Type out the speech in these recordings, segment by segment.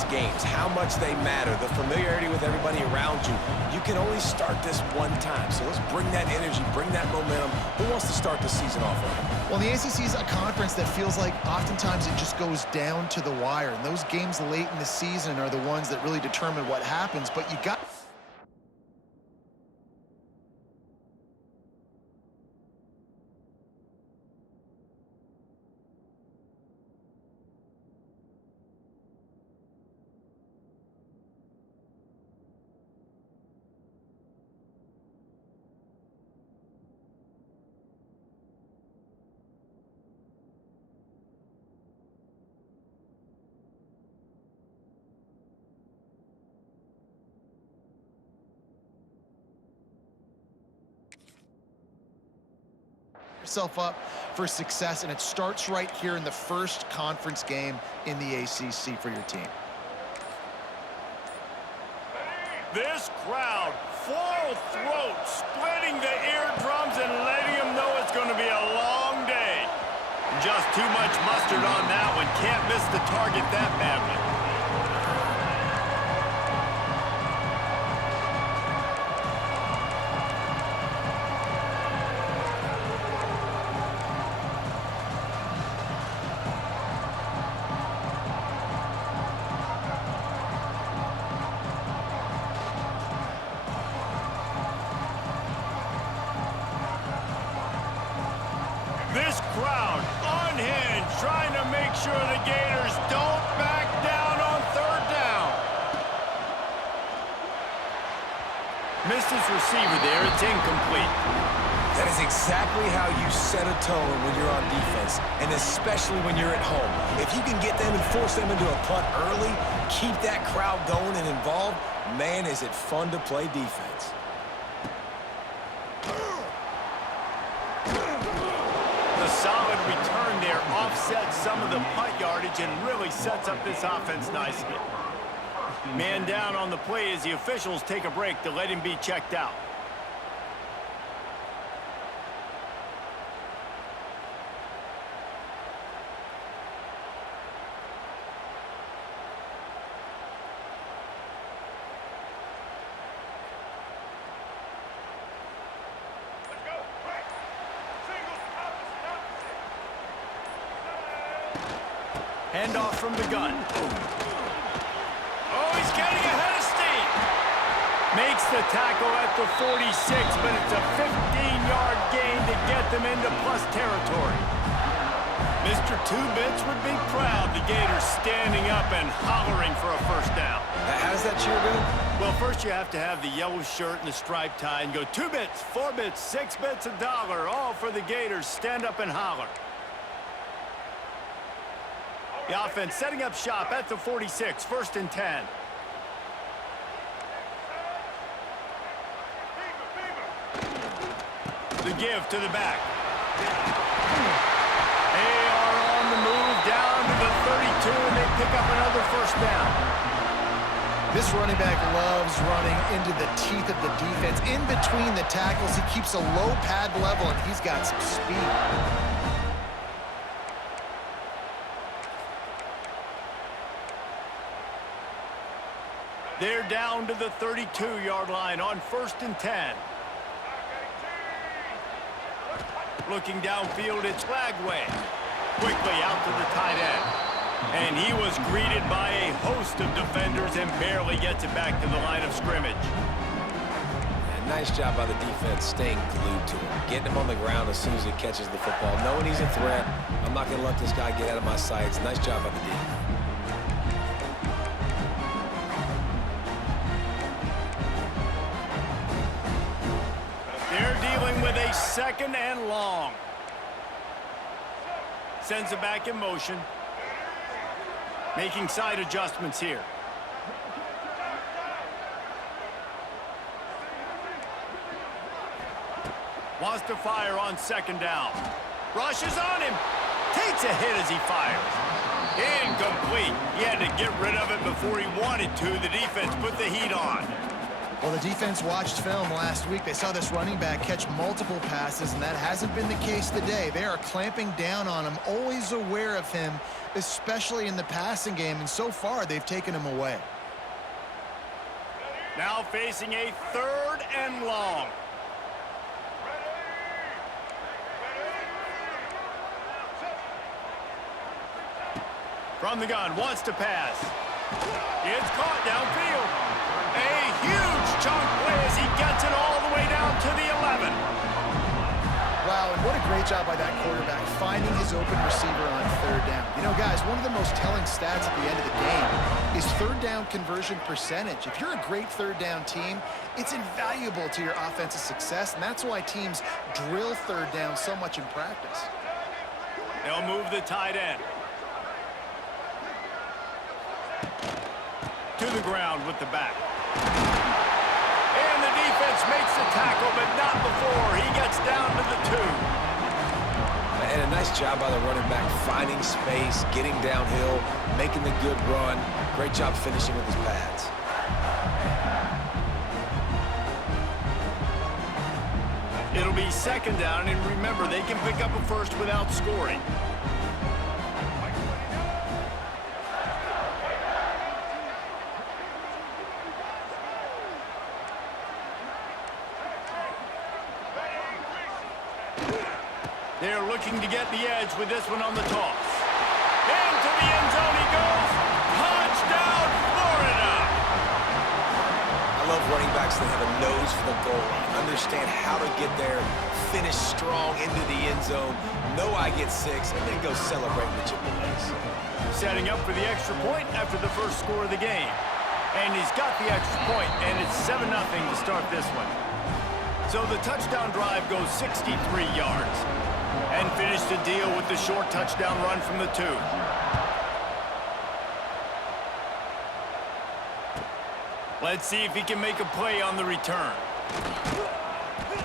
conference games, how much they matter, the familiarity with everybody around you. You can only start this one time, so let's bring that energy, bring that momentum. Who wants to start the season off right? Well, the ACC is a conference that feels like oftentimes it just goes down to the wire, and those games late in the season are the ones that really determine what happens, but you got... yourself up for success, and it starts right here in the first conference game in the ACC for your team. This crowd, full throat, splitting the eardrums and letting them know it's going to be a long day. Just too much mustard on that one. Can't miss the target that badly. This crowd, unhinged, trying to make sure the Gators don't back down on third down. Misses receiver there, it's incomplete. That is exactly how you set a tone when you're on defense, and especially when you're at home. If you can get them and force them into a punt early, keep that crowd going and involved, man, is it fun to play defense. Solid return there offsets some of the punt yardage and really sets up this offense nicely. Man down on the play as the officials take a break to let him be checked out. Handoff from the gun. Oh, he's getting ahead of steam. Makes the tackle at the 46, but it's a 15-yard gain to get them into plus territory. Mr. Two-Bits would be proud. The Gators standing up and hollering for a first down. How does that cheer go? Well, first you have to have the yellow shirt and the striped tie and go 2 bits, 4 bits, 6 bits, $1, all for the Gators. Stand up and holler. The offense setting up shop at the 46, 1st and 10. The give to the back. They are on the move down to the 32, and they pick up another first down. This running back loves running into the teeth of the defense. In between the tackles, he keeps a low pad level, and he's got some speed. They're down to the 32-yard line on 1st and 10. Looking downfield, it's Lagway. Quickly out to the tight end. And he was greeted by a host of defenders and barely gets it back to the line of scrimmage. And nice job by the defense staying glued to him. Getting him on the ground as soon as he catches the football. Knowing he's a threat, I'm not going to let this guy get out of my sights. Nice job by the D. With a 2nd and long. Sends it back in motion. Making side adjustments here. Wants to fire on 2nd down. Rushes on him. Takes a hit as he fires. Incomplete. He had to get rid of it before he wanted to. The defense put the heat on. Well, the defense watched film last week. They saw this running back catch multiple passes, and that hasn't been the case today. They are clamping down on him, always aware of him, especially in the passing game, and so far they've taken him away. Now facing a 3rd and long. From the gun, wants to pass. It's caught downfield. A huge chunk play as he gets it all the way down to the 11. Wow, and what a great job by that quarterback finding his open receiver on 3rd down. You know, guys, one of the most telling stats at the end of the game is 3rd down conversion percentage. If you're a great 3rd down team, it's invaluable to your offensive success, and that's why teams drill 3rd down so much in practice. They'll move the tight end. To the ground with the back. And the defense makes the tackle, but not before he gets down to the 2. And a nice job by the running back, finding space, getting downhill, making the good run. Great job finishing with his pads. It'll be 2nd down, and remember, they can pick up a first without scoring. They're looking to get the edge with this one on the toss. Into the end zone he goes. Touchdown, Florida! I love running backs that have a nose for the goal line, understand how to get there, finish strong into the end zone, know I get 6, and then go celebrate with your boys. Setting up for the extra point after the first score of the game. And he's got the extra point, and it's 7-0 to start this one. So the touchdown drive goes 63 yards. And finish the deal with the short touchdown run from the 2. Let's see if he can make a play on the return.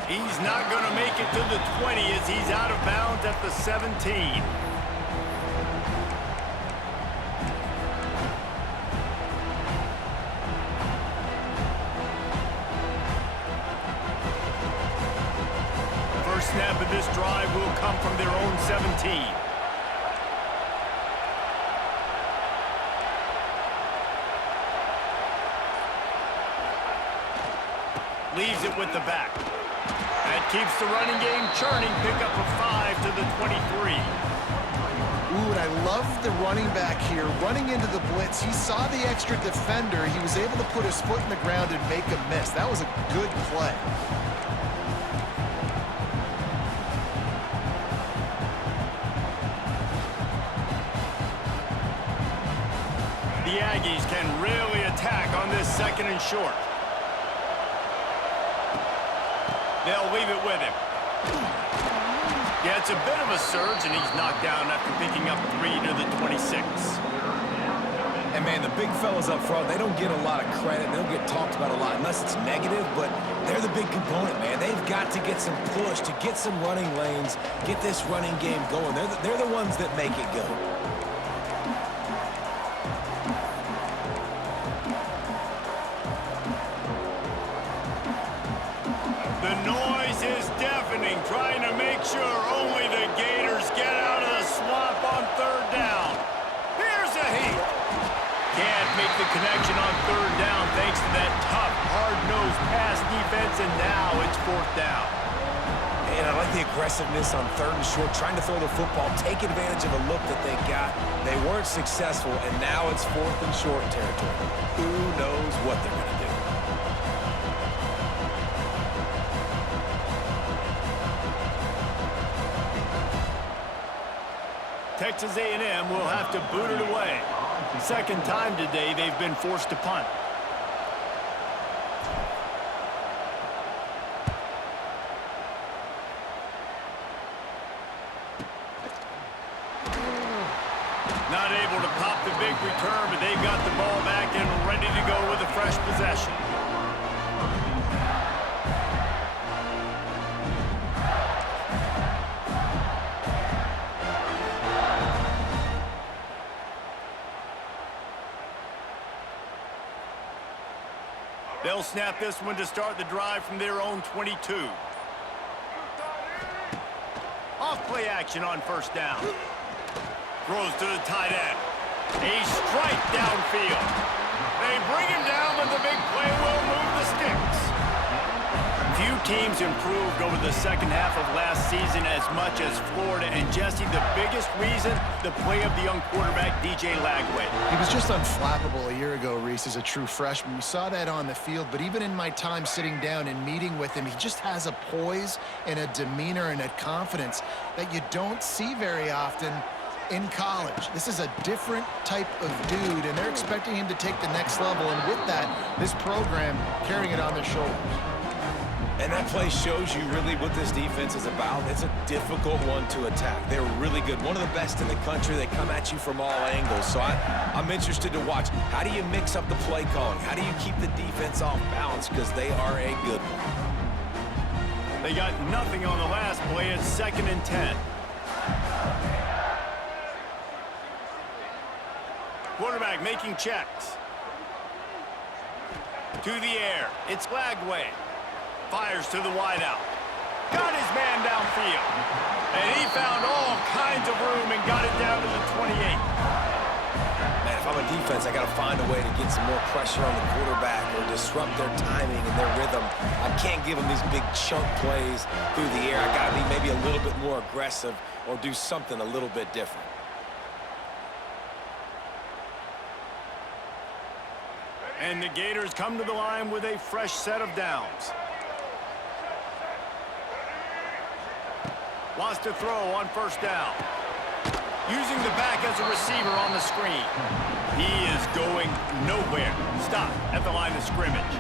He's not going to make it to the 20 as he's out of bounds at the 17. Snap of this drive will come from their own 17. Leaves it with the back. That keeps the running game churning. Pick up a 5 to the 23. Ooh, and I love the running back here. Running into the blitz, he saw the extra defender. He was able to put his foot in the ground and make a miss. That was a good play. The Aggies can really attack on this 2nd and short. They'll leave it with him. Yeah, it's a bit of a surge, and he's knocked down after picking up 3 to the 26. And, man, the big fellas up front, they don't get a lot of credit. They don't get talked about a lot unless it's negative, but they're the big component, man. They've got to get some push, to get some running lanes, get this running game going. They're the ones that make it go. The noise is deafening, trying to make sure only the Gators get out of the swamp on 3rd down. Here's a heat. Can't make the connection on 3rd down thanks to that tough, hard-nosed pass defense, and now it's 4th down. And I like the aggressiveness on 3rd and short, trying to throw the football, take advantage of a look that they got. They weren't successful, and now it's 4th and short territory. Who knows what they're going to do? Texas A&M will have to boot it away. 2nd time today they've been forced to punt. Not able to pop the big return, but they've got the ball back and ready to go with a fresh possession. They'll snap this one to start the drive from their own 22. Off play action on first down. Throws to the tight end. A strike downfield. They bring him down, but the big play will move the sticks. Few teams improved over the second half of last season as much as Florida. And Jesse, the biggest reason, the play of the young quarterback, DJ Lagway. He was just unflappable a year ago, Reese, as a true freshman. We saw that on the field, but even in my time sitting down and meeting with him, he just has a poise and a demeanor and a confidence that you don't see very often in college. This is a different type of dude, and they're expecting him to take the next level, and with that, this program carrying it on their shoulders. And that play shows you really what this defense is about. It's a difficult one to attack. They're really good. One of the best in the country. They come at you from all angles. So I'm interested to watch. How do you mix up the play calling? How do you keep the defense off balance? Because they are a good one. They got nothing on the last play. It's 2nd and 10. Quarterback making checks. To the air. It's Lagway. Fires to the wideout. Got his man downfield. And he found all kinds of room and got it down to the 28. Man, if I'm a defense, I got to find a way to get some more pressure on the quarterback or disrupt their timing and their rhythm. I can't give them these big chunk plays through the air. I got to be maybe a little bit more aggressive or do something a little bit different. And the Gators come to the line with a fresh set of downs. Wants to throw on first down. Using the back as a receiver on the screen. He is going nowhere. Stop at the line of scrimmage.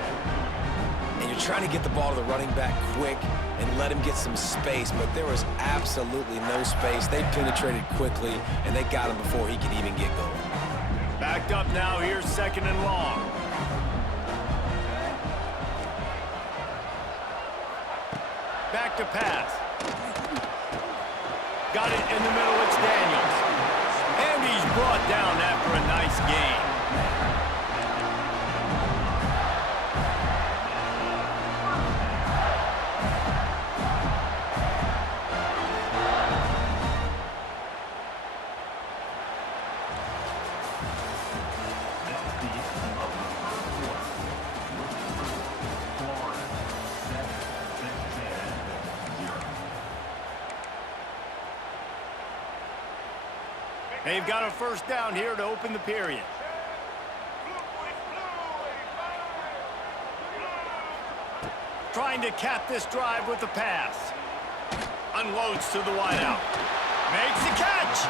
And you're trying to get the ball to the running back quick and let him get some space, but there was absolutely no space. They penetrated quickly, and they got him before he could even get going. Backed up now. Here's 2nd and long. Back to pass. Got it in the middle, it's Daniels. And he's brought down after a nice gain. They've got a first down here to open the period. Trying to cap this drive with the pass. Unloads to the wideout. Makes the catch.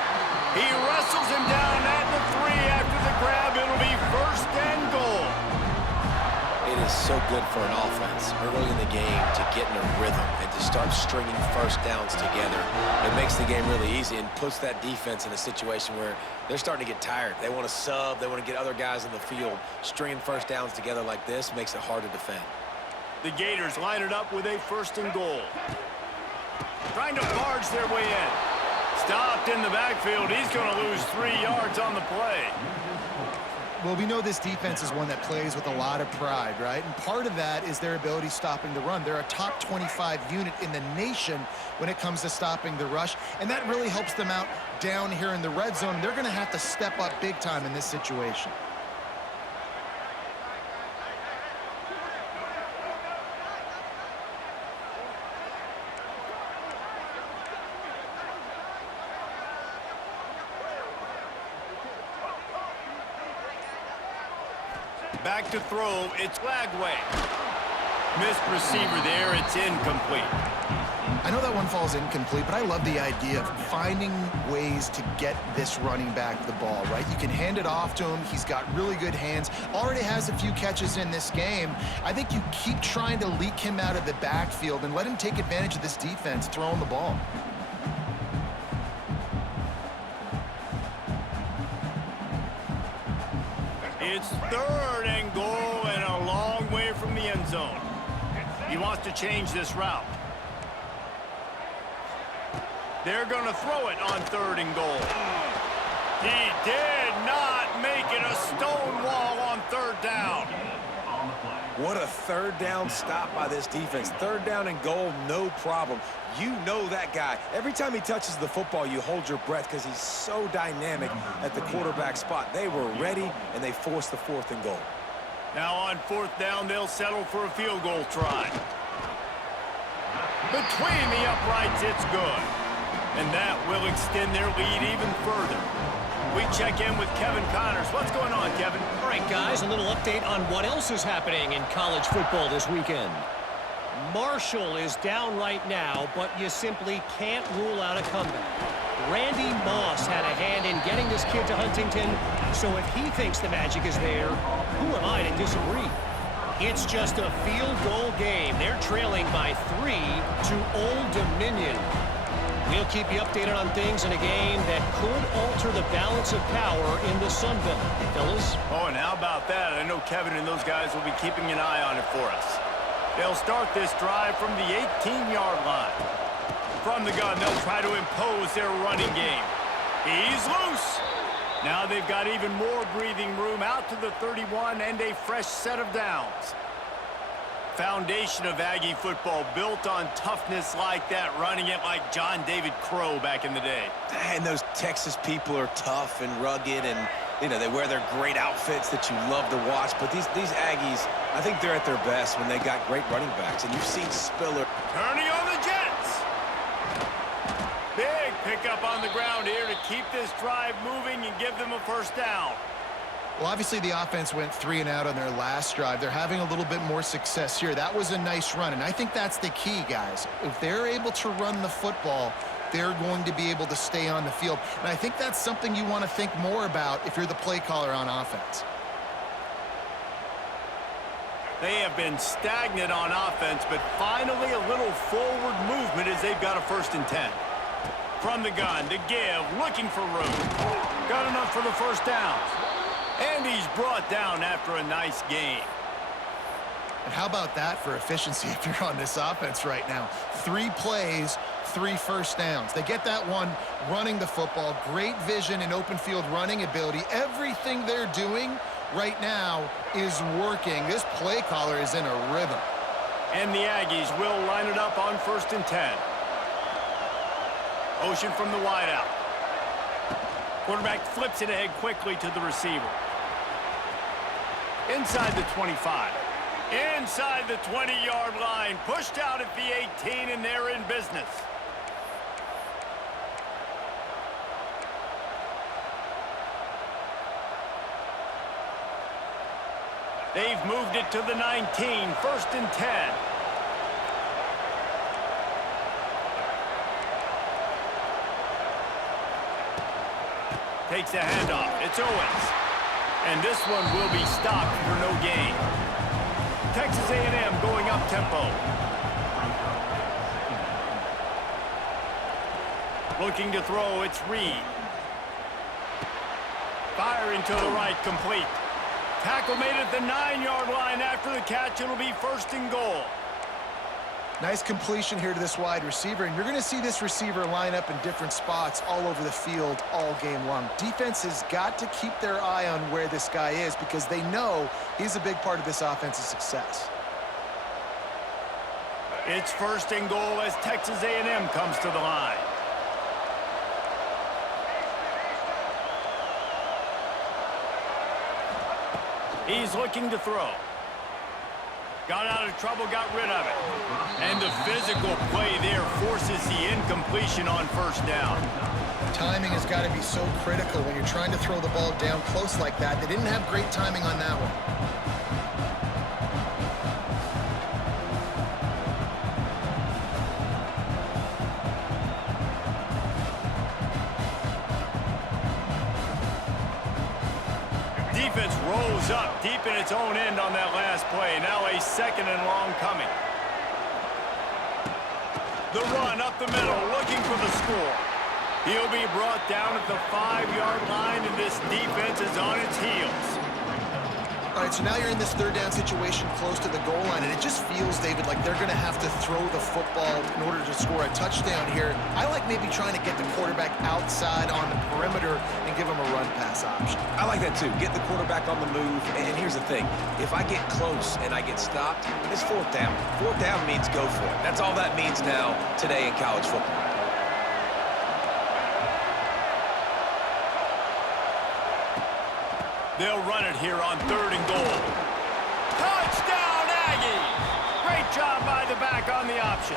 He wrestles him down at the 3 after the grab. It'll be 1st and goal. It is so good for an offense early in the game to get in a rhythm and to start stringing first downs together. It makes the game really easy and puts that defense in a situation where they're starting to get tired. They want to sub. They want to get other guys in the field. Stringing first downs together like this makes it hard to defend. The Gators line it up with a 1st and goal. Trying to barge their way in. Stopped in the backfield. He's going to lose 3 yards on the play. Well, we know this defense is one that plays with a lot of pride, right? And part of that is their ability stopping the run. They're a top 25 unit in the nation when it comes to stopping the rush, and that really helps them out down here in the red zone. They're going to have to step up big time in this situation. Back to throw, it's Lagway. Missed receiver there, it's incomplete. I know that one falls incomplete, but I love the idea of finding ways to get this running back the ball, right? You can hand it off to him. He's got really good hands. Already has a few catches in this game. I think you keep trying to leak him out of the backfield and let him take advantage of this defense throwing the ball. It's 3rd and goal and a long way from the end zone. He wants to change this route. They're going to throw it on 3rd and goal. He did not make it. A stone wall on 3rd down. On the play. What a third down stop by this defense. Third down and goal, no problem. You know that guy. Every time he touches the football, you hold your breath because he's so dynamic at the quarterback spot. They were ready, and they forced the 4th and goal. Now on 4th down, they'll settle for a field goal try. Between the uprights, it's good. And that will extend their lead even further. We check in with Kevin Connors. What's going on, Kevin? All right, guys, a little update on what else is happening in college football this weekend. Marshall is down right now, but you simply can't rule out a comeback. Randy Moss had a hand in getting this kid to Huntington, so if he thinks the magic is there, who am I to disagree? It's just a field goal game. They're trailing by 3 to Old Dominion. We'll keep you updated on things in a game that could alter the balance of power in the Sun Belt. Fellas? Oh, and how about that? I know Kevin and those guys will be keeping an eye on it for us. They'll start this drive from the 18-yard line. From the gun, they'll try to impose their running game. He's loose. Now they've got even more breathing room out to the 31 and a fresh set of downs. Foundation of Aggie football built on toughness like that, running it like John David Crow back in the day. And those Texas people are tough and rugged, and you know, they wear their great outfits that you love to watch. But these Aggies, I think they're at their best when they got great running backs. And you've seen Spiller. Turning on the Jets. Big pickup on the ground here to keep this drive moving and give them a first down. Well, obviously the offense went 3 and out on their last drive. They're having a little bit more success here. That was a nice run, and I think that's the key, guys. If they're able to run the football, they're going to be able to stay on the field. And I think that's something you want to think more about if you're the play caller on offense. They have been stagnant on offense, but finally a little forward movement as they've got a 1st and 10. From the gun, to give, looking for room. Got enough for the first down. And he's brought down after a nice gain. And how about that for efficiency if you're on this offense right now? 3 plays, 3 first downs. They get that one running the football, great vision and open field running ability. Everything they're doing right now is working. This play caller is in a rhythm. And the Aggies will line it up on 1st and 10. Ocean from the wideout. Quarterback flips it ahead quickly to the receiver. Inside the 25. Inside the 20-yard line. Pushed out at the 18, and they're in business. They've moved it to the 19. 1st and 10. Takes a handoff. It's Owens. And this one will be stopped for no gain. Texas A&M going up tempo. Looking to throw, it's Reed. Firing to the right, complete. Tackle made at the 9-yard line after the catch. It'll be 1st and goal. Nice completion here to this wide receiver, and you're going to see this receiver line up in different spots all over the field all game long. Defense has got to keep their eye on where this guy is because they know he's a big part of this offense's success. It's 1st and goal as Texas A&M comes to the line. He's looking to throw. Got out of trouble, got rid of it. And the physical play there forces the incompletion on 1st down. Timing has got to be so critical when you're trying to throw the ball down close like that. They didn't have great timing on that one. Defense rolls up deep in its own end on that last play. Now a 2nd and long coming. The run up the middle, looking for the score. He'll be brought down at the 5-yard line, and this defense is on its heels. All right, so now you're in this third down situation close to the goal line, and it just feels, David, like they're going to have to throw the football in order to score a touchdown here. I like maybe trying to get the quarterback outside on the perimeter and give him a run-pass option. I like that too. Get the quarterback on the move. And here's the thing. If I get close and I get stopped, it's fourth down. Fourth down means go for it. That's all that means now today in college football. They'll run it here on 3rd and goal. Touchdown, Aggies! Great job by the back on the option.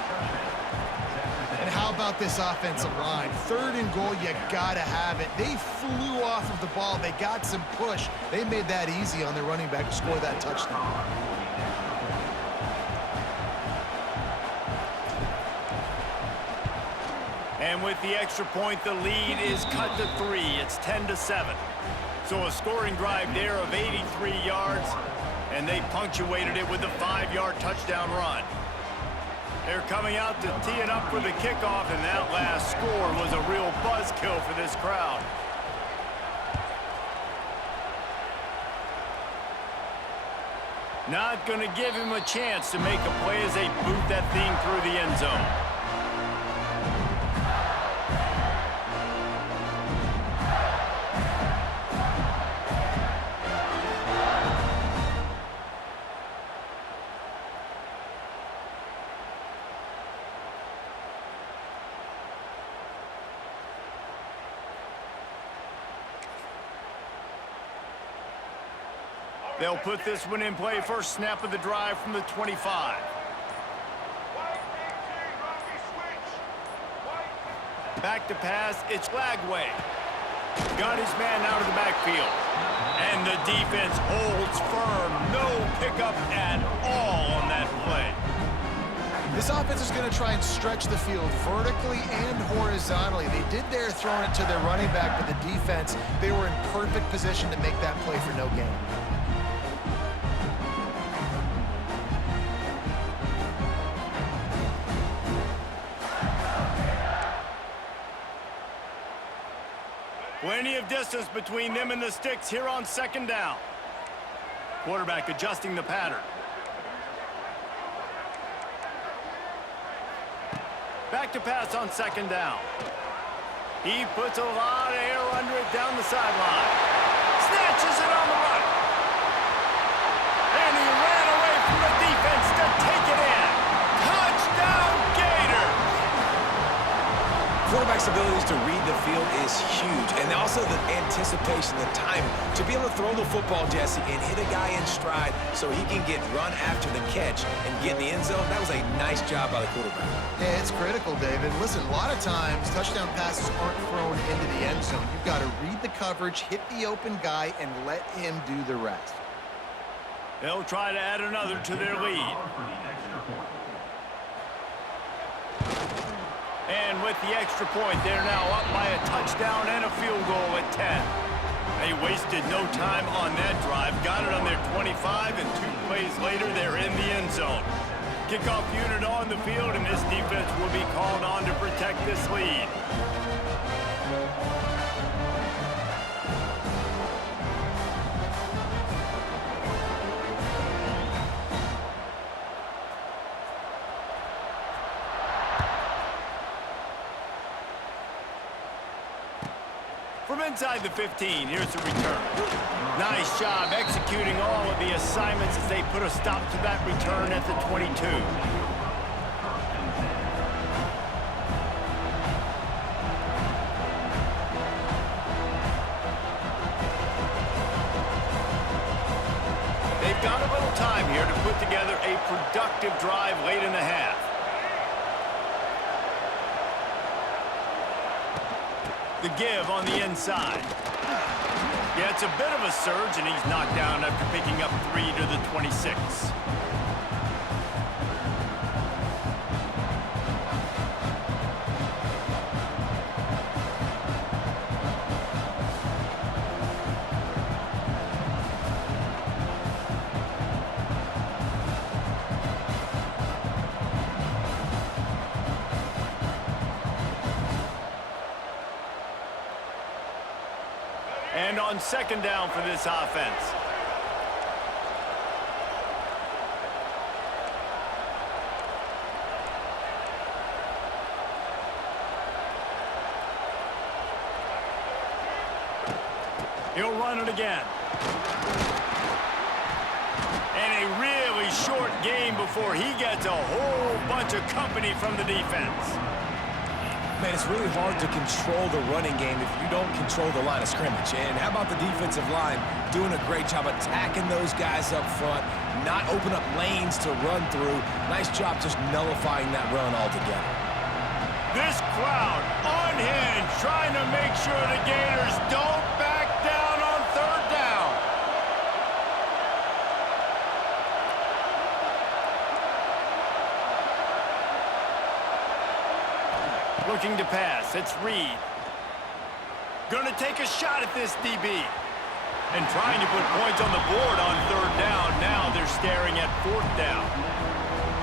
And how about this offensive line? 3rd and goal, you gotta have it. They flew off of the ball. They got some push. They made that easy on their running back to score that touchdown. And with the extra point, the lead is cut to 3. It's 10-7. So a scoring drive there of 83 yards, and they punctuated it with a 5-yard touchdown run. They're coming out to tee it up for the kickoff, and that last score was a real buzzkill for this crowd. Not going to give him a chance to make a play as they boot that thing through the end zone. They'll put this one in play. First snap of the drive from the 25. Back to pass, it's Lagway. Got his man out of the backfield. And the defense holds firm. No pickup at all on that play. This offense is going to try and stretch the field vertically and horizontally. They did there throwing it to their running back, but the defense, they were in perfect position to make that play for no gain. Plenty of distance between them and the sticks here on 2nd down. Quarterback adjusting the pattern. Back to pass on 2nd down. He puts a lot of air under it down the sideline. Snatches it on the run. And he ran away from the defense to take it in. Touchdown, Gators! Quarterback's abilities to read the field is huge, and also the anticipation, the timing. To be able to throw the football, Jesse, and hit a guy in stride so he can get run after the catch and get in the end zone, that was a nice job by the quarterback. Yeah, it's critical, David. Listen, a lot of times touchdown passes aren't thrown into the end zone. You've got to read the coverage, hit the open guy, and let him do the rest. They'll try to add another to their lead. And with the extra point, they're now up by a touchdown and a field goal at 10. They wasted no time on that drive. Got it on their 25, and 2 plays later, they're in the end zone. Kickoff unit on the field, and this defense will be called on to protect this lead. From inside the 15, here's the return. Nice job executing all of the assignments as they put a stop to that return at the 22. They've got a little time here to put together a productive drive late in the half. The give on the inside. Yeah, it's a bit of a surge, and he's knocked down after picking up 3 to the 26. And on 2nd down for this offense. He'll run it again. And a really short game before he gets a whole bunch of company from the defense. Man, it's really hard to control the running game if you don't control the line of scrimmage. And how about the defensive line doing a great job attacking those guys up front, not open up lanes to run through. Nice job just nullifying that run altogether. This crowd unhinged, trying to make sure the Gators don't back down on third down. Looking to pass, it's Reed. Gonna take a shot at this DB. And trying to put points on the board on third down. Now they're staring at fourth down.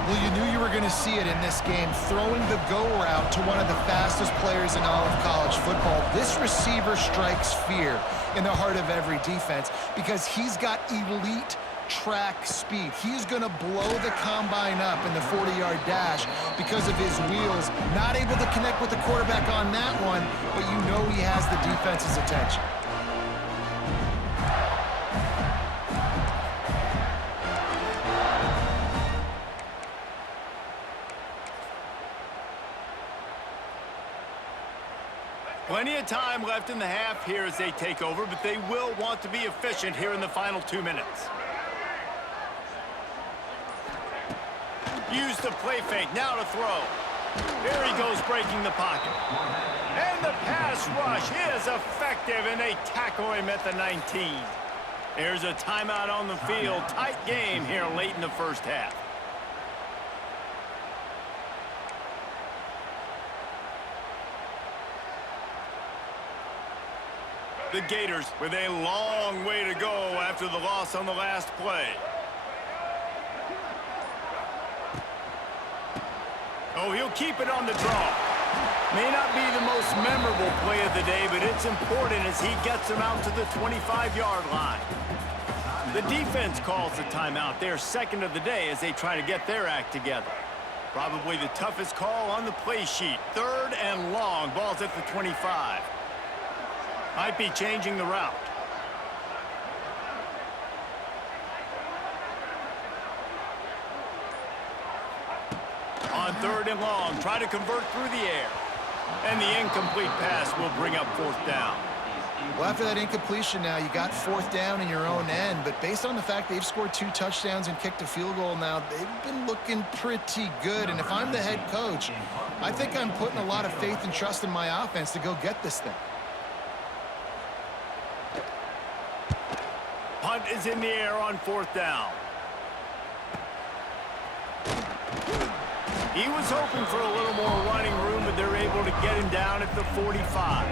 Well, you knew you were going to see it in this game, throwing the go route to one of the fastest players in all of college football. This receiver strikes fear in the heart of every defense because he's got elite track speed. He's going to blow the combine up in the 40-yard dash because of his wheels. Not able to connect with the quarterback on that one, but you know he has the defense's attention. Plenty of time left in the half here as they take over, but they will want to be efficient here in the final 2 minutes. Use the play fake, now to throw. There he goes, breaking the pocket. And the pass rush is effective, and they tackle him at the 19. There's a timeout on the field. Tight game here late in the first half. The Gators with a long way to go after the loss on the last play. Oh, he'll keep it on the draw. May not be the most memorable play of the day, but it's important as he gets them out to the 25-yard line. The defense calls the timeout. They're second of the day as they try to get their act together. Probably the toughest call on the play sheet. Third and long. Ball's at the 25. Might be changing the route. On third and long, try to convert through the air. And the incomplete pass will bring up fourth down. Well, after that incompletion now, you got fourth down in your own end, but based on the fact they've scored 2 touchdowns and kicked a field goal now, they've been looking pretty good. And if I'm the head coach, I think I'm putting a lot of faith and trust in my offense to go get this thing. Punt is in the air on fourth down. He was hoping for a little more running room, but they're able to get him down at the 45.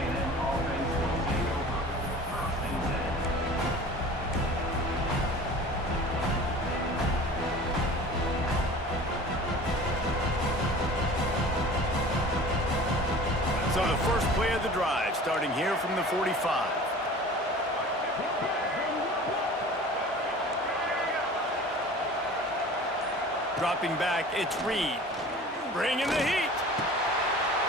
So the first play of the drive, starting here from the 45. Dropping back, it's Reed. Bringing the heat.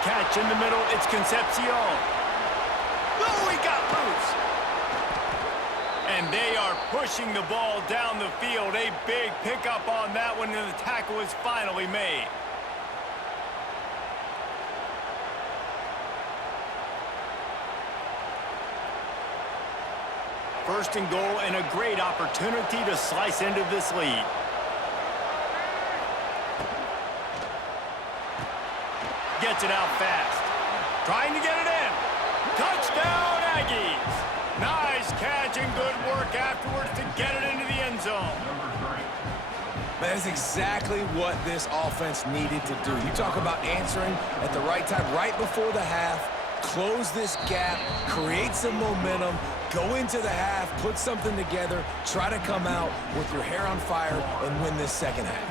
Catch in the middle, it's Concepcion. Oh, he got loose. And they are pushing the ball down the field. A big pickup on that one, and the tackle is finally made. First and goal, and a great opportunity to slice into this lead. Gets it out fast. Trying to get it in. Touchdown, Aggies. Nice catch and good work afterwards to get it into the end zone. That is exactly what this offense needed to do. You talk about answering at the right time, right before the half, close this gap, create some momentum, go into the half, put something together, try to come out with your hair on fire and win this second half.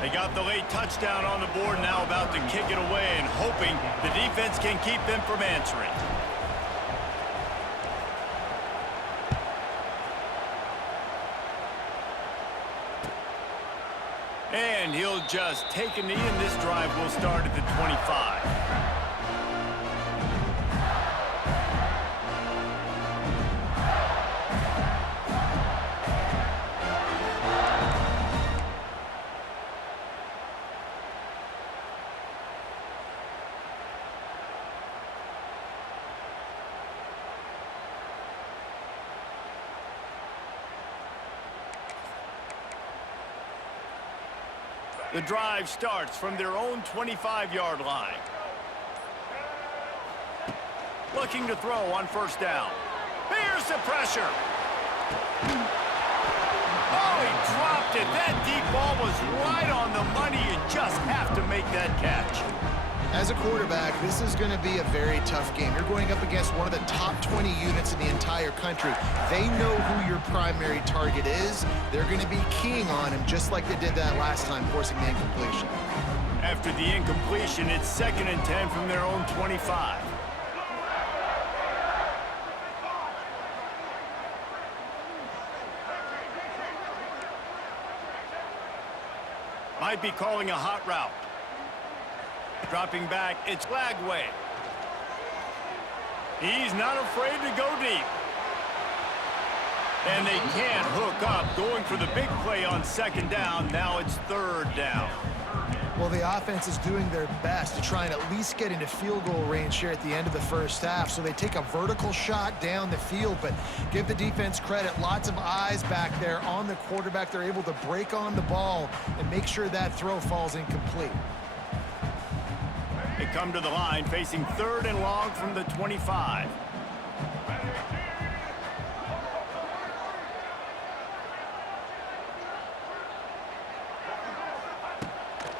They got the late touchdown on the board, now about to kick it away and hoping the defense can keep them from answering. And he'll just take a knee, and this drive will start at the 25. The drive starts from their own 25-yard line. Looking to throw on first down. Here's the pressure. Oh, he dropped it. That deep ball was right on the money. You just have to make that catch. As a quarterback, this is going to be a very tough game. You're going up against one of the top 20 units in the entire country. They know who your primary target is. They're going to be keying on him just like they did that last time, forcing the incompletion. After the incompletion, it's 2nd and 10 from their own 25. Might be calling a hot route. Dropping back, it's Lagway. He's not afraid to go deep. And they can't hook up, going for the big play on 2nd down. Now it's 3rd down. Well, the offense is doing their best to try and at least get into field goal range here at the end of the first half. So they take a vertical shot down the field, but give the defense credit. Lots of eyes back there on the quarterback. They're able to break on the ball and make sure that throw falls incomplete. They come to the line facing 3rd and long from the 25.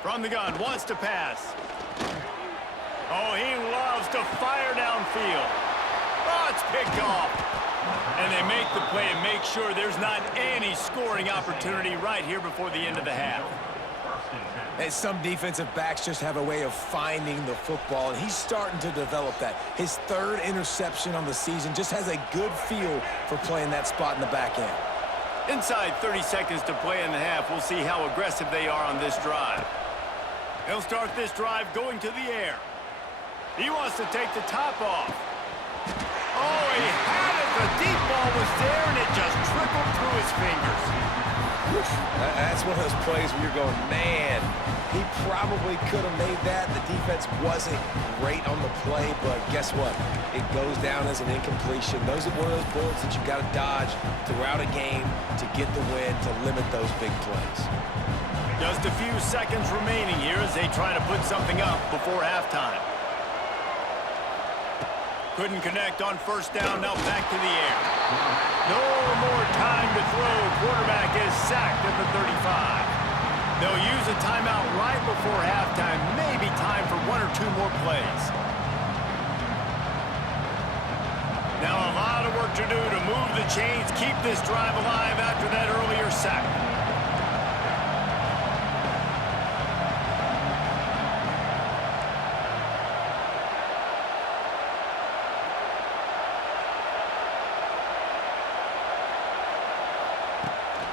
From the gun, wants to pass. Oh, he loves to fire downfield. Oh, it's picked off. And they make the play and make sure there's not any scoring opportunity right here before the end of the half. And some defensive backs just have a way of finding the football, and he's starting to develop that. His 3rd interception on the season just has a good feel for playing that spot in the back end. Inside 30 seconds to play in the half. We'll see how aggressive they are on this drive. They'll start this drive going to the air. He wants to take the top off. Oh, he had it. The deep ball was there, and it just trickled through his fingers. That's one of those plays where you're going, man, he probably could have made that. The defense wasn't great on the play, but guess what? It goes down as an incompletion. Those are one of those bullets that you've got to dodge throughout a game to get the win, to limit those big plays. Just a few seconds remaining here as they try to put something up before halftime. Couldn't connect on first down, now back to the air. No more time to throw. Quarterback is sacked at the 35. They'll use a timeout right before halftime. Maybe time for 1 or 2 more plays. Now a lot of work to do to move the chains, keep this drive alive after that earlier sack.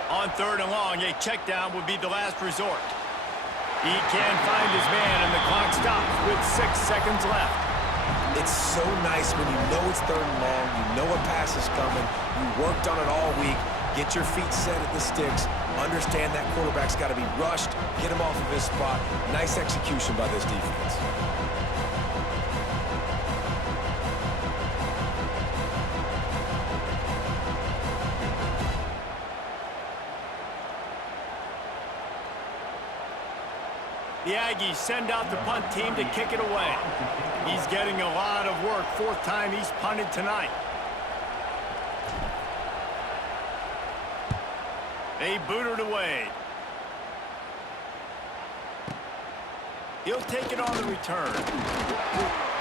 On 3rd and long, a check down would be the last resort. He can find his man, and the clock stops with 6 seconds left. It's so nice when you know it's 3rd and long, you know a pass is coming, you worked on it all week, get your feet set at the sticks, understand that quarterback's got to be rushed, get him off of his spot. Nice execution by this defense. The Aggies send out the punt team to kick it away. He's getting a lot of work. 4th time he's punted tonight. They boot it away. He'll take it on the return.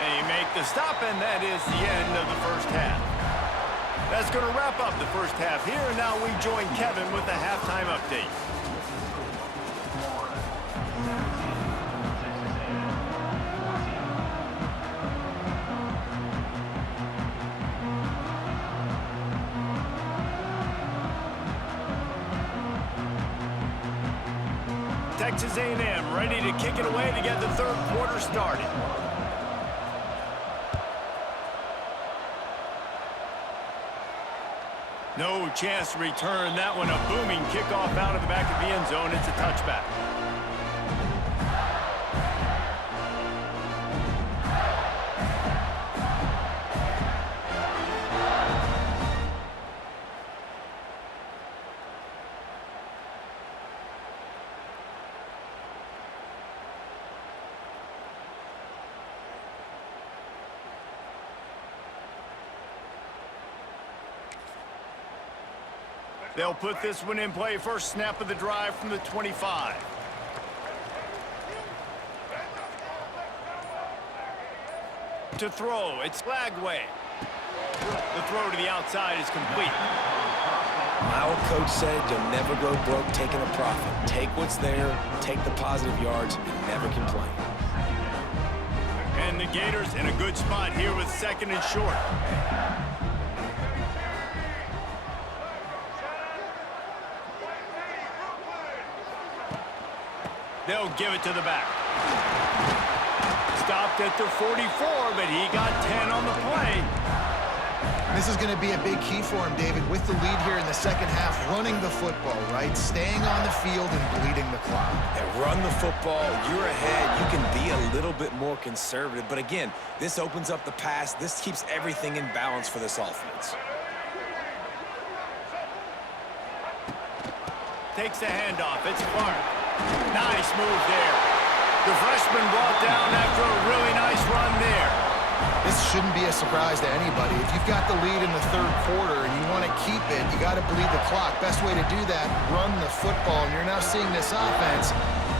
They make the stop, and that is the end of the first half. That's going to wrap up the first half here, and now we join Kevin with the halftime update. Texas A&M ready to kick it away to get the 3rd quarter started. No chance to return that one. A booming kickoff out of the back of the end zone. It's a touchback. They'll put this one in play first snap of the drive from the 25. To throw, it's Lagway. The throw to the outside is complete. My old coach said you'll never go broke taking a profit. Take what's there, take the positive yards, and never complain. And the Gators in a good spot here with second and short. They'll give it to the back. Stopped at the 44, but he got 10 on the play. This is going to be a big key for him, David, with the lead here in the second half, running the football, right? Staying on the field and bleeding the clock. Yeah, run the football, you're ahead, you can be a little bit more conservative. But again, this opens up the pass. This keeps everything in balance for this offense. Takes the handoff. It's Clark. Nice move there. The freshman brought down after a really nice run there. This shouldn't be a surprise to anybody. If you've got the lead in the third quarter and you want to keep it, you got to bleed the clock. Best way to do that, run the football. And you're now seeing this offense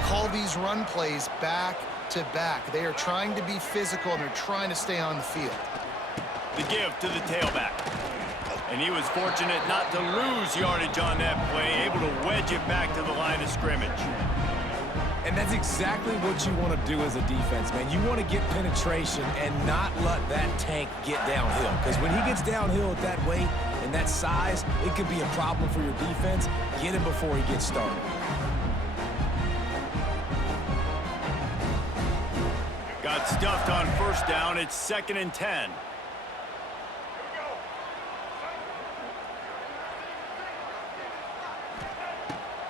call these run plays back to back. They are trying to be physical and they're trying to stay on the field. The give to the tailback. And he was fortunate not to lose yardage on that play, able to wedge it back to the line of scrimmage. And that's exactly what you want to do as a defense, man. You want to get penetration and not let that tank get downhill. Because when he gets downhill at that weight and that size, it could be a problem for your defense. Get him before he gets started. Got stuffed on first down. It's 2nd and 10.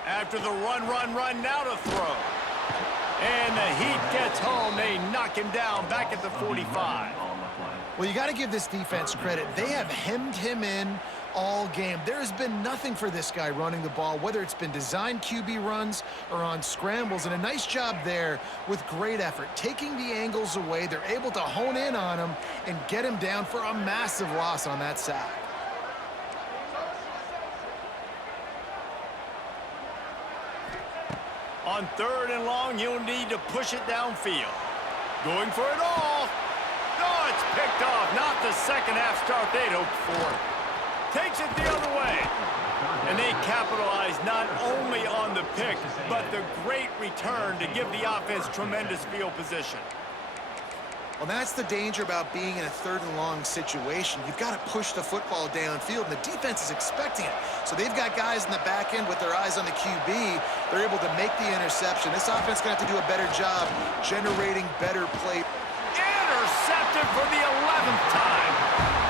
After the run, now to throw. And the heat gets home. They knock him down back at the 45. Well, you got to give this defense credit. They have hemmed him in all game. There has been nothing for this guy running the ball, whether it's been designed QB runs or on scrambles. And a nice job there with great effort. Taking the angles away, they're able to hone in on him and get him down for a massive loss on that sack. On 3rd and long, you'll need to push it downfield. Going for it all. No, it's picked off. Not the second half start they'd hoped for. Takes it the other way. And they capitalize not only on the pick, but the great return to give the offense tremendous field position. Well, that's the danger about being in a 3rd and long situation. You've got to push the football downfield, and the defense is expecting it. So they've got guys in the back end with their eyes on the QB. They're able to make the interception. This offense is going to have to do a better job generating better play. Intercepted for the 11th time.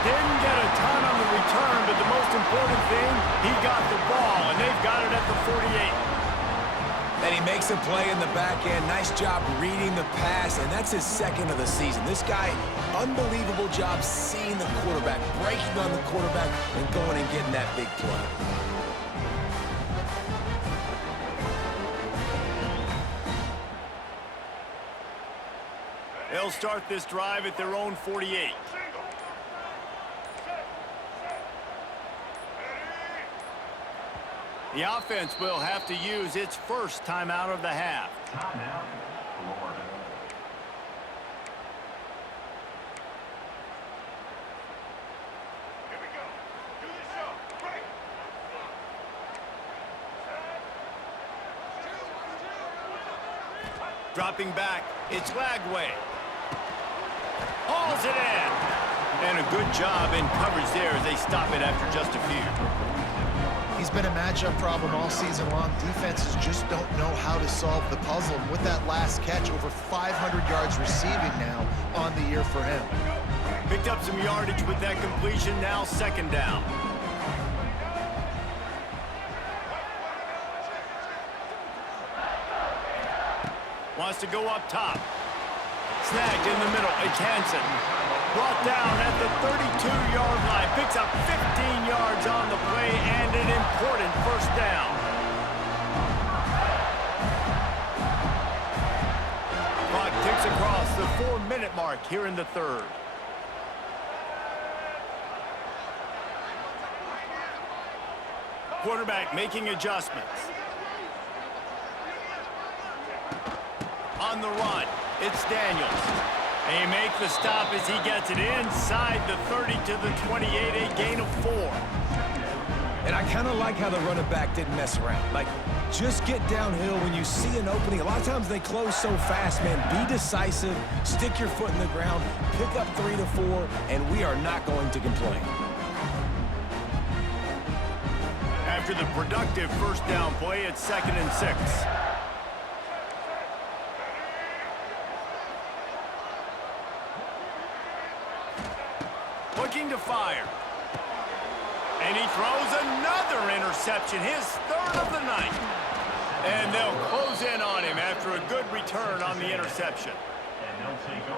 Didn't get a ton on the return, but the most important thing, he got the ball, and they've got it at the 48. And he makes a play in the back end. Nice job reading the pass, and that's his 2nd of the season. This guy, unbelievable job seeing the quarterback, breaking on the quarterback, and going and getting that big play. They'll start this drive at their own 48. The offense will have to use its first timeout of the half. Timeout, Florida. Here we go. Do the show. Break. Dropping back, it's Lagway. Hauls it in. And a good job in coverage there as they stop it after just a few. He's been a matchup problem all season long. Defenses just don't know how to solve the puzzle. And with that last catch, over 500 yards receiving now on the year for him. Picked up some yardage with that completion, now 2nd down. Wants to go up top. Snagged in the middle, it's Hansen. Brought down at the 32-yard line. Picks up 15 yards on the play and an important first down. Clock ticks across the 4-minute mark here in the 3rd. Quarterback making adjustments. On the run, it's Daniels. They make the stop as he gets it inside the 30 to the 28, a gain of 4. And I kind of like how the running back didn't mess around. Like, just get downhill when you see an opening. A lot of times they close so fast, man. Be decisive, stick your foot in the ground, pick up 3 to 4, and we are not going to complain. After the productive first down play, it's 2nd and 6. Looking to fire. And he throws another interception, his 3rd of the night. And they'll close in on him after a good return on the interception.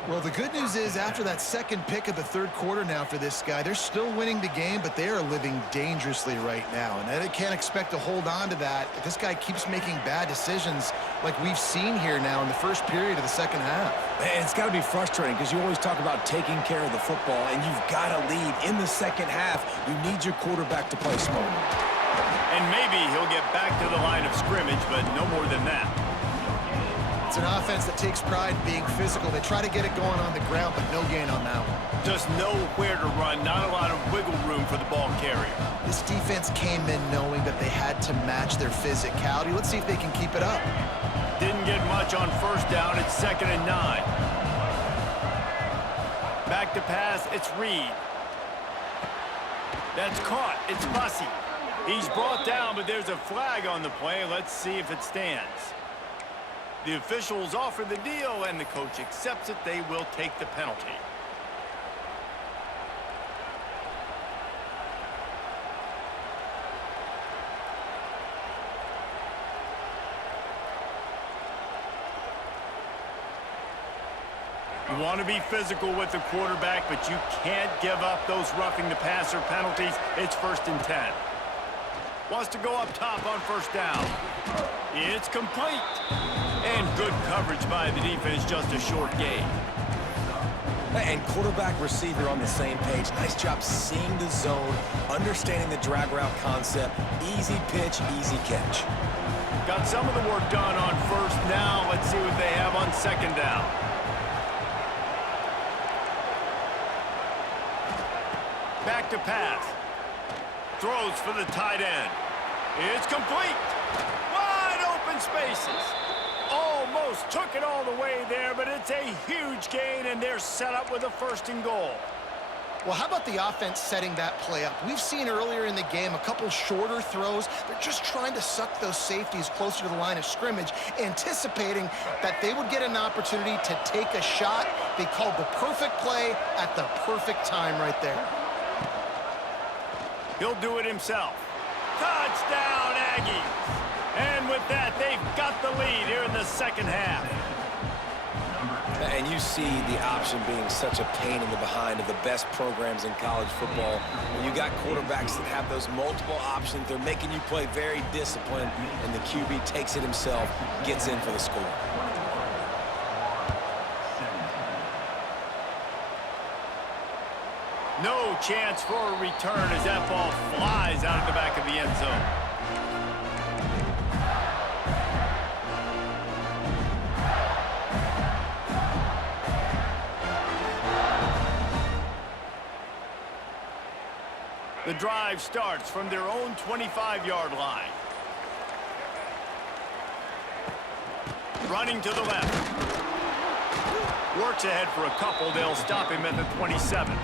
Well, the good news is after that second pick of the 3rd quarter now for this guy, they're still winning the game, but they are living dangerously right now. And they can't expect to hold on to that if this guy keeps making bad decisions like we've seen here now in the first period of the second half. And it's got to be frustrating because you always talk about taking care of the football, and you've got to lead in the second half. You need your quarterback to play smart. And maybe he'll get back to the line of scrimmage, but no more than that. It's an offense that takes pride in being physical. They try to get it going on the ground, but no gain on that one. Just nowhere to run, not a lot of wiggle room for the ball carrier. This defense came in knowing that they had to match their physicality. Let's see if they can keep it up. Didn't get much on first down. It's 2nd and 9. Back to pass. It's Reed. That's caught. It's Bussey. He's brought down, but there's a flag on the play. Let's see if it stands. The officials offer the deal, and the coach accepts it. They will take the penalty. You want to be physical with the quarterback, but you can't give up those roughing the passer penalties. It's 1st and 10. Wants to go up top on first down. It's complete. And good coverage by the defense, just a short gain. And quarterback receiver on the same page. Nice job seeing the zone, understanding the drag route concept. Easy pitch, easy catch. Got some of the work done on first. Now let's see what they have on 2nd down. Back to pass. Throws for the tight end. It's complete. Wide open spaces. Almost took it all the way there, but it's a huge gain, and they're set up with a 1st and goal. Well, how about the offense setting that play up? We've seen earlier in the game a couple shorter throws. They're just trying to suck those safeties closer to the line of scrimmage, anticipating that they would get an opportunity to take a shot. They called the perfect play at the perfect time right there. He'll do it himself. Touchdown, Aggies! And with that, they've got the lead here in the second half. And you see the option being such a pain in the behind of the best programs in college football. When you got quarterbacks that have those multiple options, they're making you play very disciplined, and the QB takes it himself, gets in for the score. No chance for a return as that ball flies out of the back of the end zone. The drive starts from their own 25-yard line. Running to the left. Works ahead for a couple. They'll stop him at the 27.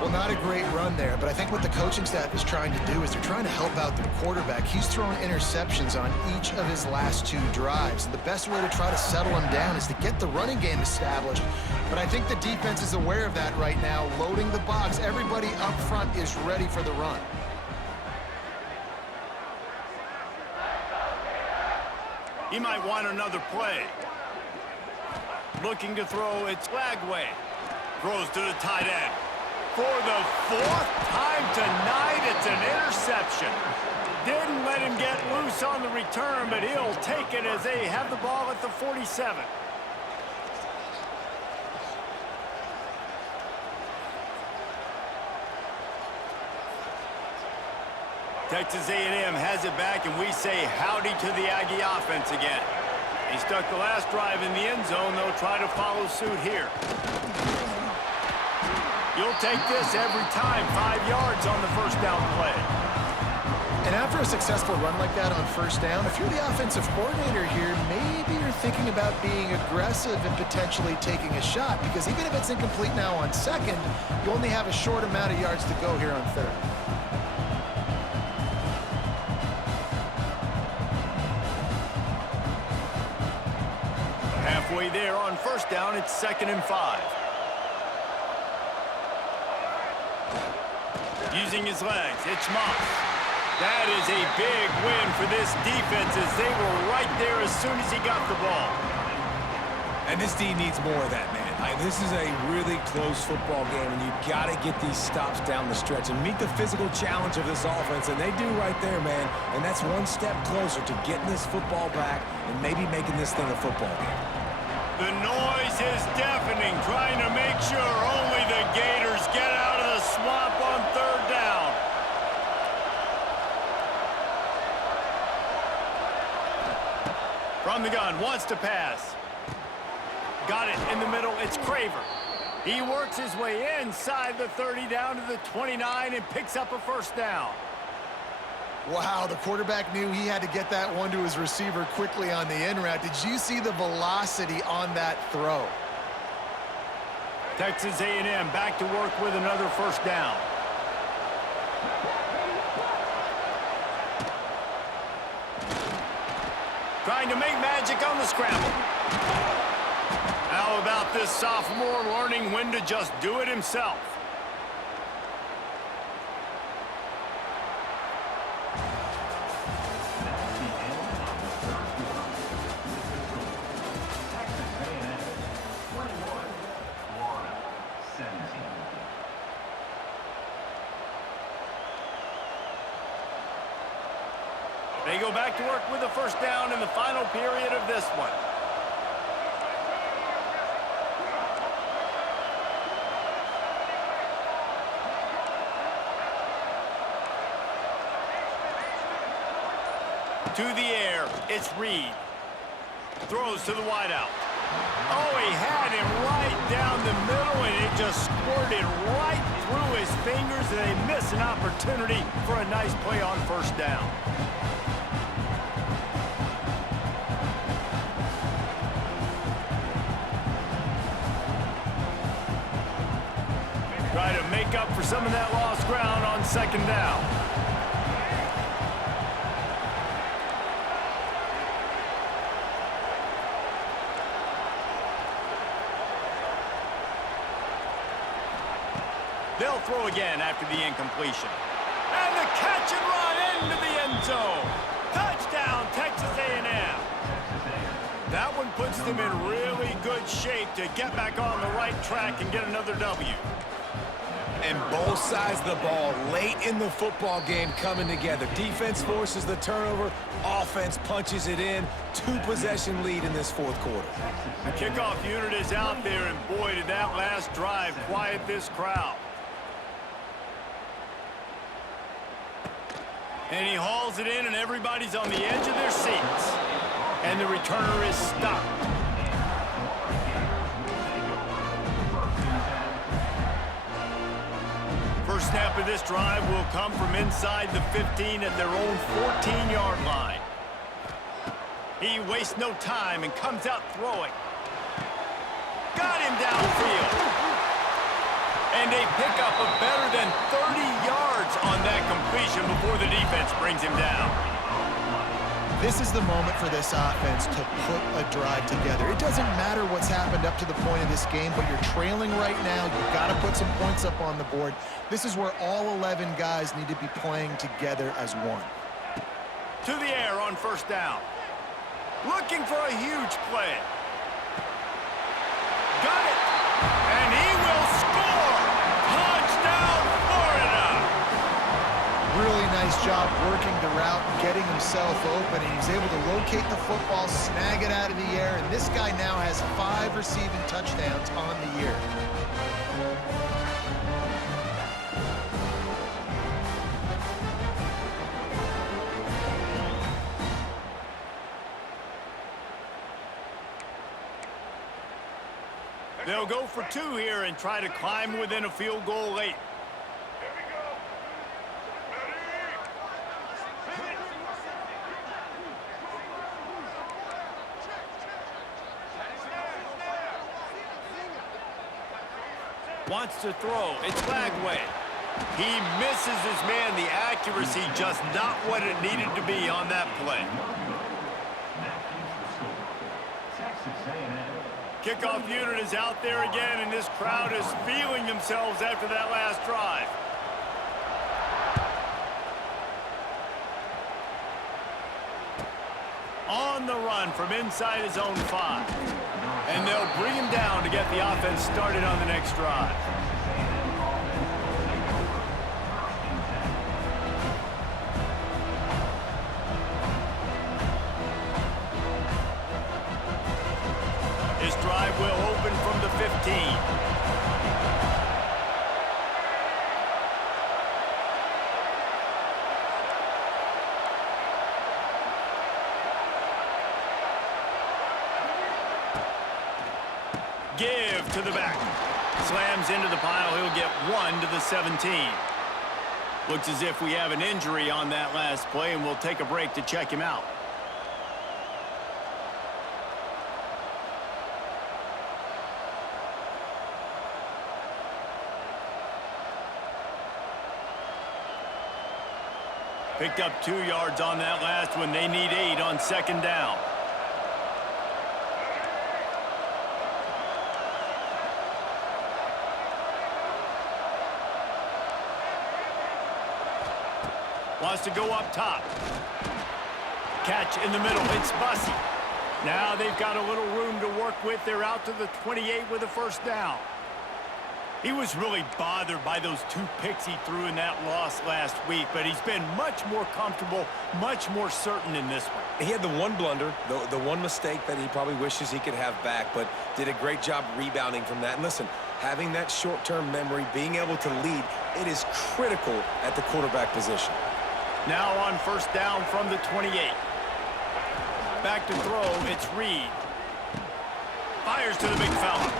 Well, not a great run there, but I think what the coaching staff is trying to do is they're trying to help out their quarterback. He's thrown interceptions on each of his last 2 drives, and the best way to try to settle him down is to get the running game established. But I think the defense is aware of that right now, loading the box. Everybody up front is ready for the run. He might want another play. Looking to throw, it's Lagway. Throws to the tight end. For the 4th time tonight, it's an interception. Didn't let him get loose on the return, but he'll take it as they have the ball at the 47. Texas A&M has it back, and we say howdy to the Aggie offense again. They stuck the last drive in the end zone. They'll try to follow suit here. You'll take this every time. 5 yards on the first down play. And after a successful run like that on first down, if you're the offensive coordinator here, maybe you're thinking about being aggressive and potentially taking a shot, because even if it's incomplete now on second, you only have a short amount of yards to go here on third. Halfway there on first down, it's 2nd and 5. Using his legs, it's Moss. That is a big win for this defense, as they were right there as soon as he got the ball. And this D needs more of that, man. This is a really close football game, and you've got to get these stops down the stretch and meet the physical challenge of this offense, and they do right there, man. And that's one step closer to getting this football back and maybe making this thing a football game. The noise is deafening, trying to make sure only the Gators get out of the swamp on third down. From the gun, wants to pass. Got it in the middle, it's Craver. He works his way inside the 30 down to the 29 and picks up a first down. Wow, the quarterback knew he had to get that one to his receiver quickly on the in route. Did you see the velocity on that throw? Texas A&M back to work with another first down. Trying to make magic on the scramble. How about this sophomore learning when to just do it himself? They go back to work with a first down in the final period of this one. To the air, it's Reed. Throws to the wideout. Oh, he had him right down the middle, and it just squirted right through his fingers, and they miss an opportunity for a nice play on first down. Try to make up for some of that lost ground on second down. They'll throw again after the incompletion. And the catch and run into the end zone. Touchdown, Texas A&M. That one puts them in really good shape to get back on the right track and get another W. And both sides of the ball late in the football game coming together. Defense forces the turnover. Offense punches it in. 2-possession lead in this fourth quarter. The kickoff unit is out there, and boy, did that last drive quiet this crowd. And he hauls it in, and everybody's on the edge of their seats. And the returner is stopped. First snap of this drive will come from inside the 15 at their own 14-yard line. He wastes no time and comes out throwing. Got him downfield. And a pickup of better than 30 yards on that completion before the defense brings him down. This is the moment for this offense to put a drive together. It doesn't matter what's happened up to the point of this game, but you're trailing right now. You've got to put some points up on the board. This is where all 11 guys need to be playing together as one. To the air on first down. Looking for a huge play. Got it. And he will score. Touchdown, Florida. Really nice job working the route and getting himself open, and he's able to locate the football, snag it out of the air, and this guy now has 5 receiving touchdowns on the year. They'll go for 2 here and try to climb within a field goal late. Wants to throw. It's Lagway. He misses his man. The accuracy just not what it needed to be on that play. Kickoff unit is out there again, and this crowd is feeling themselves after that last drive. On the run from inside his own 5. And they'll bring him down to get the offense started on the next drive. This drive will open from the 15. Give to the back. Slams into the pile. He'll get 1 to the 17. Looks as if we have an injury on that last play, and we'll take a break to check him out. Picked up 2 yards on that last one. They need 8 on 2nd down. Wants to go up top. Catch in the middle. It's Bussey. Now they've got a little room to work with. They're out to the 28 with a 1st down. He was really bothered by those 2 picks he threw in that loss last week, but he's been much more comfortable, much more certain in this one. He had the one blunder, the one mistake that he probably wishes he could have back, but did a great job rebounding from that. And listen, having that short-term memory, being able to lead, it is critical at the quarterback position. Now on 1st down from the 28. Back to throw, it's Reed. Fires to the big fella.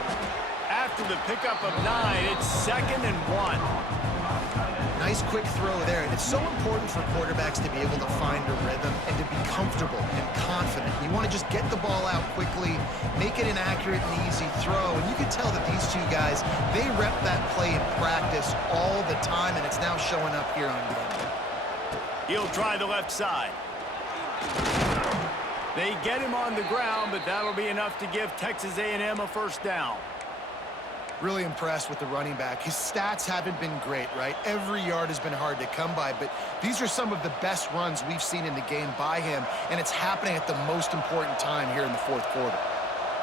After the pickup of 9, it's 2nd and 1. Nice quick throw there, and it's so important for quarterbacks to be able to find a rhythm and to be comfortable and confident. You want to just get the ball out quickly, make it an accurate and easy throw, and you can tell that these 2 guys, they rep that play in practice all the time, and it's now showing up here on game day. He'll try the left side. They get him on the ground, but that'll be enough to give Texas A&M a 1st down. Really impressed with the running back. His stats haven't been great, right? Every yard has been hard to come by, but these are some of the best runs we've seen in the game by him, and it's happening at the most important time here in the 4th quarter.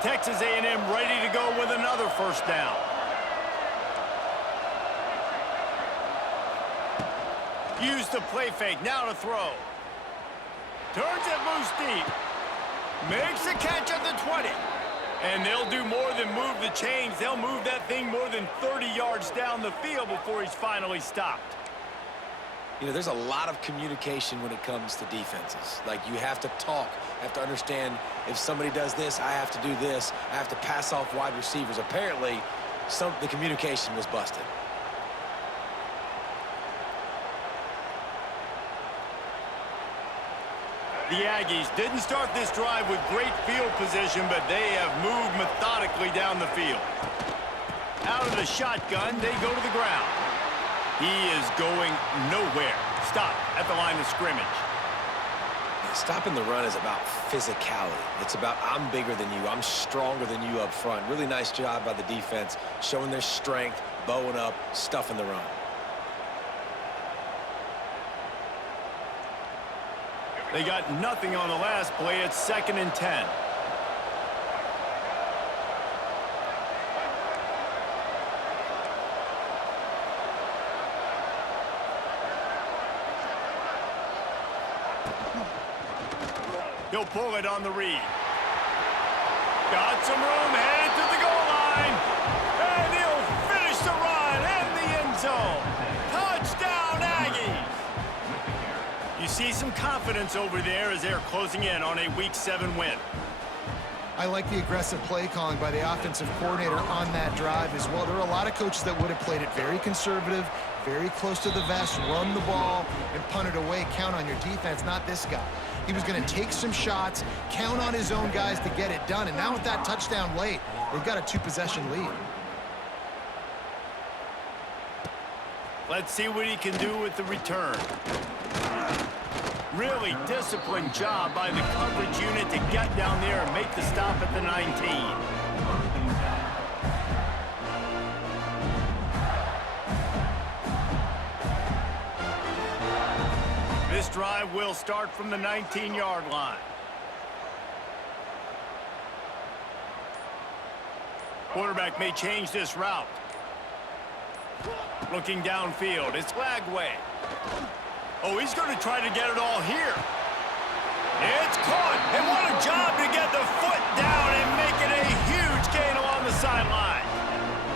Texas A&M ready to go with another 1st down. Use the play fake, now to throw. Turns it loose deep. Makes a catch at the 20. And they'll do more than move the chains. They'll move that thing more than 30 yards down the field before he's finally stopped. You know, there's a lot of communication when it comes to defenses. Like, you have to talk, have to understand if somebody does this, I have to do this. I have to pass off wide receivers. Apparently, the communication was busted. The Aggies didn't start this drive with great field position, but they have moved methodically down the field. Out of the shotgun, they go to the ground. He is going nowhere. Stop at the line of scrimmage. Stopping the run is about physicality. It's about I'm bigger than you, I'm stronger than you up front. Really nice job by the defense, showing their strength, bowing up, stuffing the run. They got nothing on the last play. It's 2nd and 10. He'll pull it on the read. Got some room, headed to the goal line. And he'll finish the run in the end zone. Touchdown, Aggies! You see some confidence over there as they're closing in on a Week 7 win. I like the aggressive play calling by the offensive coordinator on that drive as well. There are a lot of coaches that would have played it very conservative, very close to the vest, run the ball, and punt it away. Count on your defense, not this guy. He was going to take some shots, count on his own guys to get it done. And now with that touchdown late, they've got a 2-possession lead. Let's see what he can do with the return. Really disciplined job by the coverage unit to get down there and make the stop at the 19. This drive will start from the 19-yard line. Quarterback may change this route. Looking downfield, it's Lagway. Oh, he's going to try to get it all here. It's caught, and what a job to get the foot down and make it a huge gain along the sideline.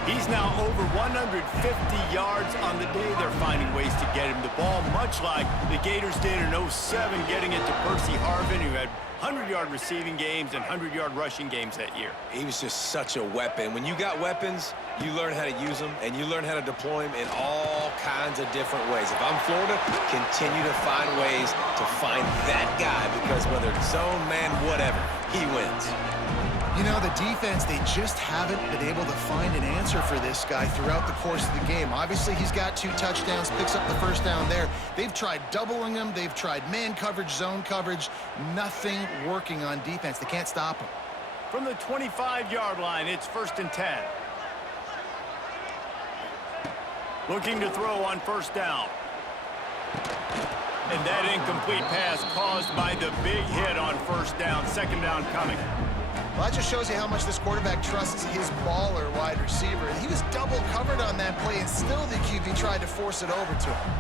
He's now over 150 yards on the day. They're finding ways to get him the ball, much like the Gators did in 07, getting it to Percy Harvin, who had 100-yard receiving games and 100-yard rushing games that year. He was just such a weapon. When you got weapons, you learn how to use them, and you learn how to deploy them in all kinds of different ways. If I'm Florida, continue to find ways to find that guy, because whether it's zone, man, whatever, he wins. You know, the defense, they just haven't been able to find an answer for this guy throughout the course of the game. Obviously, he's got 2 touchdowns, picks up the first down there. They've tried doubling him. They've tried man coverage, zone coverage. Nothing working on defense. They can't stop him. From the 25-yard line, it's 1st and 10. Looking to throw on 1st down. And that incomplete pass caused by the big hit on 1st down. 2nd down coming. Well, that just shows you how much this quarterback trusts his baller wide receiver. He was double covered on that play, and still the QB tried to force it over to him.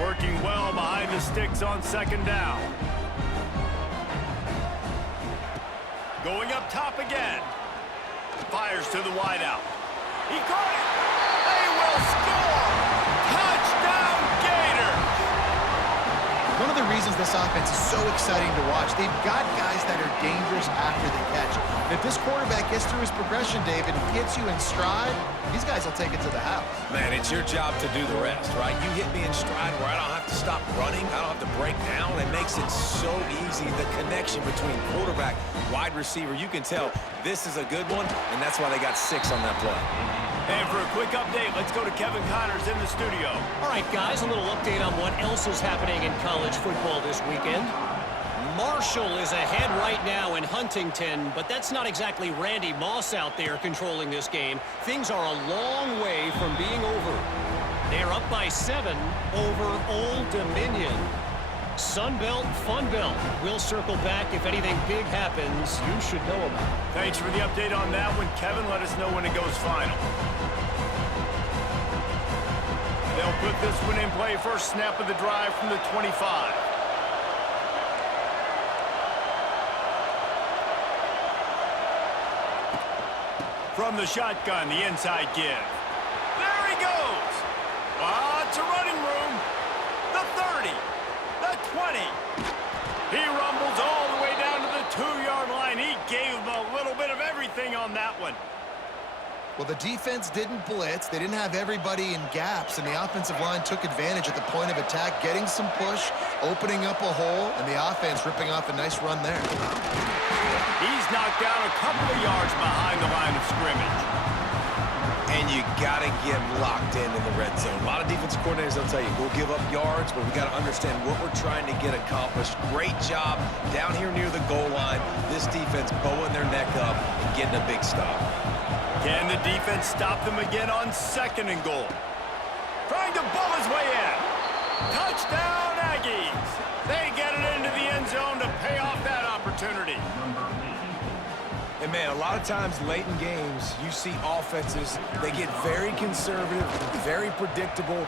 Working well behind the sticks on 2nd down. Going up top again. Fires to the wideout. He caught it. They will score. Touchdown, Gators. One of the reasons this offense is so exciting to watch, they've got guys that are dangerous after the catch. And if this quarterback gets through his progression, David, hits you in stride, these guys will take it to the house. Man, it's your job to do the rest, right? You hit me in stride where I don't have to stop running. I don't have to break down. It makes it so easy. The connection between quarterback, wide receiver, you can tell this is a good one, and that's why they got 6 on that play. And for a quick update, let's go to Kevin Connors in the studio. All right, guys, a little update on what else is happening in college football this weekend. Marshall is ahead right now in Huntington, but that's not exactly Randy Moss out there controlling this game. Things are a long way from being over. They're up by 7 over Old Dominion. Sunbelt, Funbelt. We'll circle back if anything big happens you should know about. Thanks for the update on that one, Kevin. Let us know when it goes final. They'll put this one in play. First snap of the drive from the 25. From the shotgun, the inside give. There he goes. Lots of running room. The 30. The 20. He rumbles all the way down to the 2-yard line. He gave him a little bit of everything on that one. Well, the defense didn't blitz. They didn't have everybody in gaps, and the offensive line took advantage at the point of attack, getting some push, opening up a hole, and the offense ripping off a nice run there. He's knocked down a couple of yards behind the line of scrimmage. And you got to get locked in the red zone. A lot of defense coordinators, they'll tell you, we'll give up yards, but we got to understand what we're trying to get accomplished. Great job down here near the goal line. This defense bowing their neck up and getting a big stop. Can the defense stop them again on 2nd and goal? Trying to bull his way in. Touchdown, Aggies. They get it into the end zone to pay off that opportunity. And, man, a lot of times late in games, you see offenses, they get very conservative, very predictable.